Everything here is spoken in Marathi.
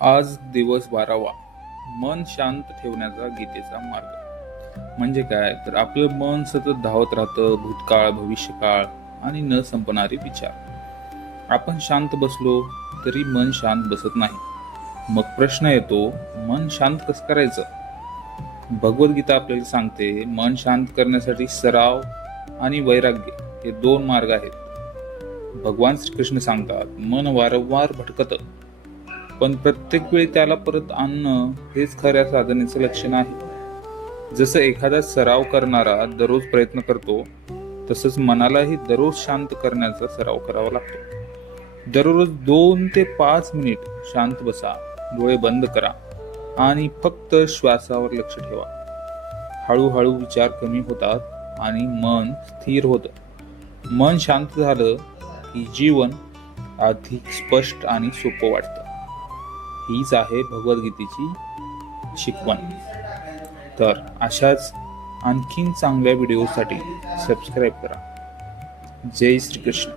आज दिवस 12वा. मन शांत ठेवण्याचा गीतेचा मार्ग. म्हणजे काय तर आपलं मन सतत धावत राहतं, भूतकाळ, भविष्यकाळ आणि न संपणारे विचार. आपण शांत बसलो तरी मन शांत बसत नाही. मग प्रश्न येतो, मन शांत कसं करायचं? भगवद्गीता आपल्याला सांगते, मन शांत करण्यासाठी सराव आणि वैराग्य हे दोन मार्ग आहेत. भगवान श्रीकृष्ण सांगतात, मन वारंवार भटकतं, पण प्रत्येक वेळी त्याला परत आणणं हेच खऱ्या साधनेचं लक्षण आहे. जसं एखादा सराव करणारा दररोज प्रयत्न करतो, तसंच मनालाही दररोज शांत करण्याचा सराव करावा लागतो. दररोज 2 ते 5 मिनिट शांत बसा, डोळे बंद करा आणि फक्त श्वासावर लक्ष ठेवा. हळूहळू विचार कमी होतात आणि मन स्थिर होतं. मन शांत झालं की जीवन अधिक स्पष्ट आणि सोपं वाटतं. हीच आहे भगवद्गीतेची शिकवण. तर अशाच आणखीन चांगल्या व्हिडिओसाठी सबस्क्राईब करा. जय श्रीकृष्ण.